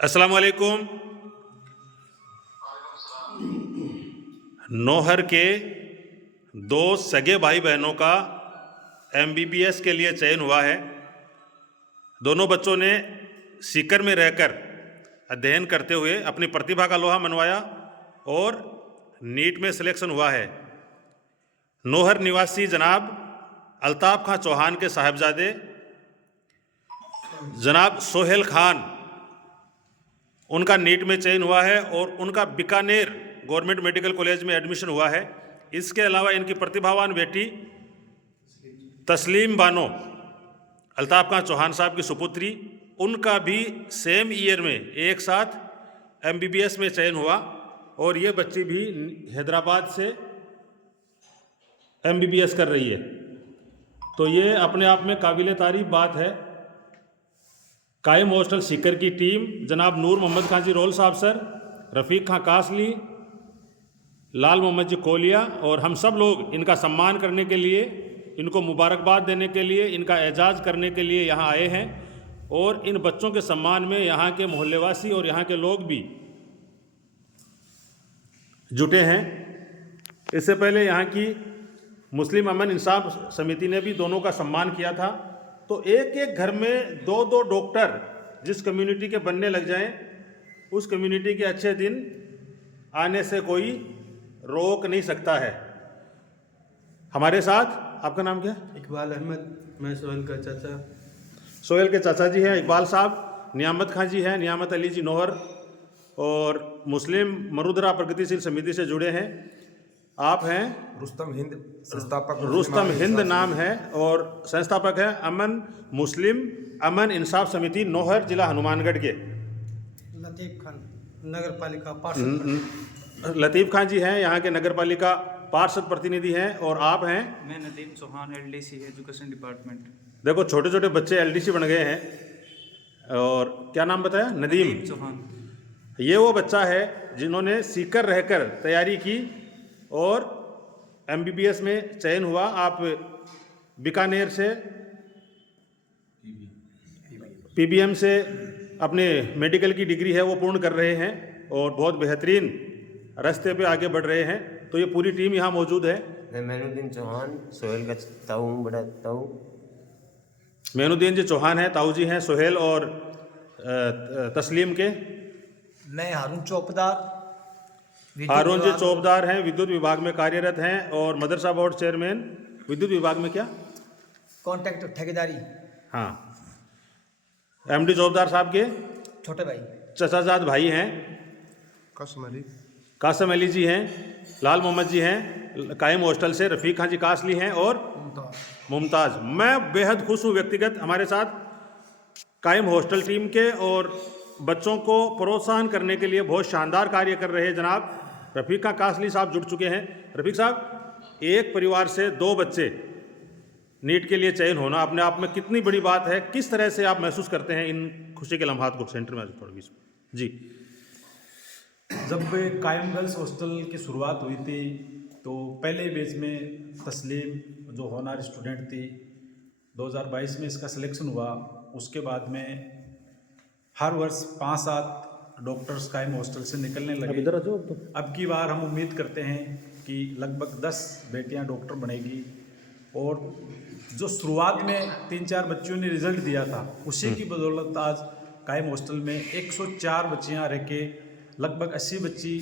अस्सलाम वालेकुम। नौहर के दो सगे भाई बहनों का MBBS के लिए चयन हुआ है। दोनों बच्चों ने सीकर में रहकर अध्ययन करते हुए अपनी प्रतिभा का लोहा मनवाया और नीट में सिलेक्शन हुआ है। नौहर निवासी जनाब अल्ताफ़ खां चौहान के साहबजादे जनाब सोहेल खान, उनका नीट में चयन हुआ है और उनका बीकानेर गवर्नमेंट मेडिकल कॉलेज में एडमिशन हुआ है। इसके अलावा इनकी प्रतिभावान बेटी तस्लीम बानो, अल्ताफ़ खां चौहान साहब की सुपुत्री, उनका भी सेम ईयर में एक साथ MBBS में चयन हुआ और ये बच्ची भी हैदराबाद से MBBS कर रही है। तो ये अपने आप में काबिल तारीफ बात है। कायम हॉस्टल सीकर की टीम जनाब नूर मोहम्मद खां जी रोल साहब सर, रफ़ीक खां कासली, लाल मोहम्मद जी कोलिया और हम सब लोग इनका सम्मान करने के लिए, इनको मुबारकबाद देने के लिए, इनका एजाज़ करने के लिए यहाँ आए हैं और इन बच्चों के सम्मान में यहाँ के मोहल्लेवासी और यहाँ के लोग भी जुटे हैं। इससे पहले यहाँ की मुस्लिम अमन इंसाफ समिति ने भी दोनों का सम्मान किया था। तो एक एक घर में दो दो डॉक्टर जिस कम्युनिटी के बनने लग जाएं, उस कम्युनिटी के अच्छे दिन आने से कोई रोक नहीं सकता है। हमारे साथ आपका नाम क्या? इकबाल अहमद। मैं सोहेल का चाचा। सोहेल के चाचा जी हैं इकबाल साहब। नियामत खां जी हैं, नियामत अली जी नौहर और मुस्लिम मरुदरा प्रगतिशील समिति से जुड़े हैं। आप हैं रुस्तम हिंद, संस्थापक। रुस्तम हिंद नाम है और संस्थापक हैं मुस्लिम अमन इंसाफ समिति नौहर, जिला हनुमानगढ़ के। लतीफ़ खान, नगर पालिका पार्षद। लतीफ़ खान जी हैं, यहाँ के नगर पालिका पार्षद प्रतिनिधि हैं। और आप हैं? मैं Nadeem Chauhan, LDC education department. देखो छोटे छोटे बच्चे LDC बन गए हैं। और क्या नाम बताया? नदीम चौहान। ये वो बच्चा है जिन्होंने सीकर रहकर तैयारी की और MBBS में चयन हुआ। आप बीकानेर से PBM से अपने मेडिकल की डिग्री है वो पूर्ण कर रहे हैं और बहुत बेहतरीन रास्ते पे आगे बढ़ रहे हैं। तो ये पूरी टीम यहाँ मौजूद है। मैं मैनुद्दीन चौहान, सोहेल का ताऊ हूँ, बड़ा ताऊ। मैनुद्दीन जी चौहान हैं, ताऊ जी हैं सोहेल और तस्लीम के। मैं हारून चौपदार। हारून जी चौबदार हैं, विद्युत विभाग में कार्यरत हैं और मदरसा बोर्ड चेयरमैन। विद्युत विभाग में क्या? कॉन्ट्रैक्ट ठेकेदारी। हाँ। MD चौबदार साहब के छोटे भाई चचाजाद भाई हैं। कासम अली जी हैं, लाल मोहम्मद जी हैं, कायम हॉस्टल से रफ़ीक खां जी कासली हैं और मुमताज़। मैं बेहद खुश हूँ व्यक्तिगत हमारे साथ कायम हॉस्टल टीम के और बच्चों को प्रोत्साहन करने के लिए बहुत शानदार कार्य कर रहे हैं जनाब रफ़ीक खां कासली साहब जुड़ चुके हैं। रफ़ीक साहब, एक परिवार से दो बच्चे नीट के लिए चयन होना अपने आप में कितनी बड़ी बात है। किस तरह से आप महसूस करते हैं इन खुशी के लम्हात को? सेंटर में थोड़ा जी। जब कायम गर्ल्स हॉस्टल की शुरुआत हुई थी तो पहले बैच में तस्लीम जो होनहार स्टूडेंट थी, 2022 में इसका सिलेक्शन हुआ। उसके बाद में हर वर्ष 5-7 डॉक्टर्स कायम हॉस्टल से निकलने लगे। अब की बार हम उम्मीद करते हैं कि लगभग 10 बेटियां डॉक्टर बनेगी। और जो शुरुआत में 3-4 बच्चियों ने रिजल्ट दिया था, उसी की बदौलत आज कायम हॉस्टल में 104 बच्चियां रह के लगभग 80 बच्ची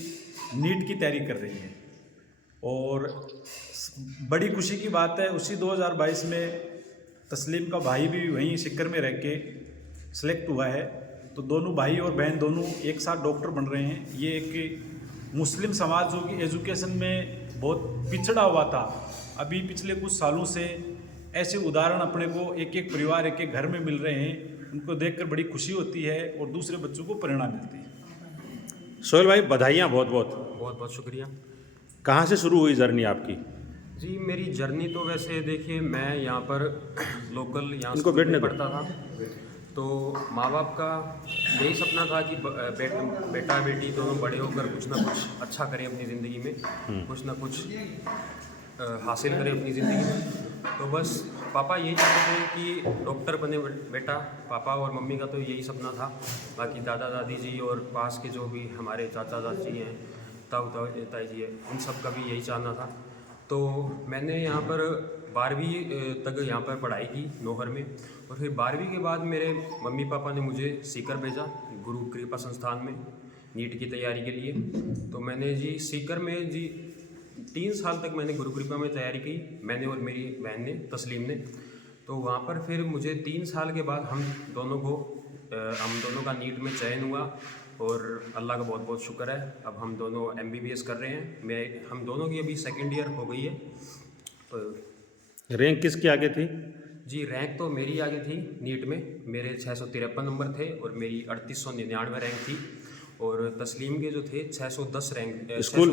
नीट की तैयारी कर रही हैं। और बड़ी खुशी की बात है, उसी 2022 में तस्लीम का भाई भी वहीं सीकर में रह के सिलेक्ट हुआ है। तो दोनों भाई और बहन दोनों एक साथ डॉक्टर बन रहे हैं। ये एक मुस्लिम समाज जो कि एजुकेशन में बहुत पिछड़ा हुआ था, अभी पिछले कुछ सालों से ऐसे उदाहरण अपने को एक एक परिवार, एक एक घर में मिल रहे हैं। उनको देखकर बड़ी खुशी होती है और दूसरे बच्चों को प्रेरणा मिलती है। सोहेल भाई, बधाइयाँ बहुत बहुत शुक्रिया। कहाँ से शुरू हुई जर्नी आपकी? जी, मेरी जर्नी तो वैसे देखिए, मैं यहाँ पर लोकल यहाँ इनको स्कूल में बैठने दो। पढ़ता था। तो माँ बाप का यही सपना था कि बेटा बेटी दोनों बड़े होकर कुछ ना कुछ अच्छा करें अपनी ज़िंदगी में, कुछ ना कुछ हासिल करें अपनी ज़िंदगी में। तो बस पापा यही चाहते थे कि डॉक्टर बने बेटा, पापा और मम्मी का तो यही सपना था। बाकी दादा दादी जी और पास के जो भी हमारे चाचा चाची हैं, ताई जी है, उन सब का भी यही चाहना था। तो मैंने यहाँ पर 12वीं तक यहाँ पर पढ़ाई की नौहर में, और फिर 12वीं के बाद मेरे मम्मी पापा ने मुझे सीकर भेजा, गुरु कृपा संस्थान में नीट की तैयारी के लिए। तो मैंने जी सीकर में जी 3 साल तक मैंने गुरु कृपा में तैयारी की, मैंने और मेरी बहन ने, तस्लीम ने। तो वहाँ पर फिर मुझे 3 साल के बाद हम दोनों का नीट में चयन हुआ, और अल्लाह का बहुत बहुत शुक्र है, अब हम दोनों MBBS कर रहे हैं। हम दोनों की अभी 2nd ईयर हो गई है। तो रैंक किसकी आगे थी? जी रैंक तो मेरी आगे थी नीट में, मेरे 653 नंबर थे और मेरी 3899 रैंक थी, और तस्लीम के जो थे 610 रैंक।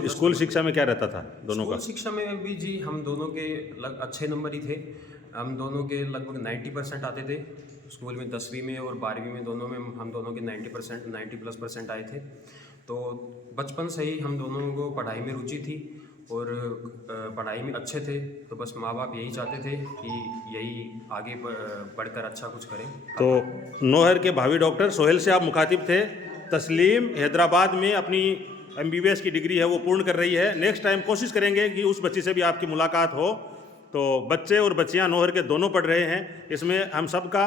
स्कूल शिक्षा में क्या रहता था दोनों का? स्कूल शिक्षा में भी जी हम दोनों के अच्छे नंबर ही थे, हम दोनों के लगभग 90% आते थे स्कूल में। 10वीं में और 12वीं में दोनों में हम दोनों के 90+ आए थे। तो बचपन से ही हम दोनों को पढ़ाई में रुचि थी और पढ़ाई में अच्छे थे। तो बस माँ बाप यही चाहते थे कि यही आगे बढ़कर अच्छा कुछ करें। तो नौहर के भावी डॉक्टर सोहेल से आप मुखातिब थे। तस्लीम हैदराबाद में अपनी MBBS की डिग्री है वो पूर्ण कर रही है। नेक्स्ट टाइम कोशिश करेंगे कि उस बच्ची से भी आपकी मुलाकात हो। तो बच्चे और बच्चियां नौहर के दोनों पढ़ रहे हैं, इसमें हम सब का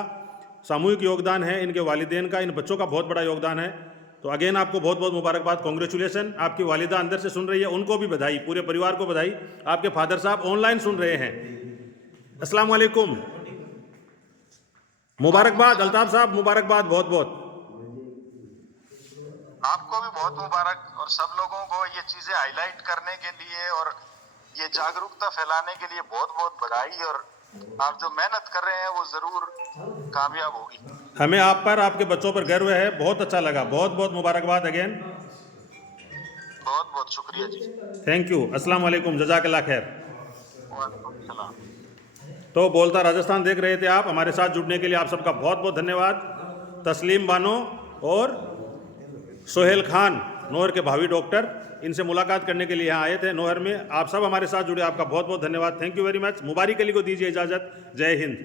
सामूहिक योगदान है, इनके वालिदैन का, इन बच्चों का बहुत बड़ा योगदान है। तो अगेन आपको बहुत बहुत मुबारकबाद, कॉन्ग्रेचुलेसन। आपकी वालिदा अंदर से सुन रही है, उनको भी बधाई, पूरे परिवार को बधाई। आपके फादर साहब ऑनलाइन सुन रहे हैं। अस्सलाम वालेकुम, मुबारकबाद अल्ताफ साहब, मुबारकबाद बहुत बहुत। आपको भी बहुत मुबारक, और सब लोगों को ये चीजें हाईलाइट करने के लिए और ये जागरूकता फैलाने के लिए बहुत बहुत बधाई। और आप जो मेहनत कर रहे हैं वो जरूर कामयाब होगी। हमें आप पर, आपके बच्चों पर गर्व है, बहुत अच्छा लगा। बहुत बहुत मुबारकबाद अगेन, बहुत बहुत शुक्रिया जी। Thank you. अस्सलाम वालेकुम, जज़ाकल्लाह खैर। वालेकुम सलाम। तो बोलता राजस्थान देख रहे थे आप, हमारे साथ जुड़ने के लिए आप सबका बहुत बहुत धन्यवाद। तस्लीम बानो और सोहेल खान, नौहर के भावी डॉक्टर, इनसे मुलाकात करने के लिए यहाँ आए थे नौहर में। आप सब हमारे साथ जुड़े, आपका बहुत बहुत धन्यवाद। Thank you very much. Mubarak Ali को दीजिए इजाज़त। जय हिंद।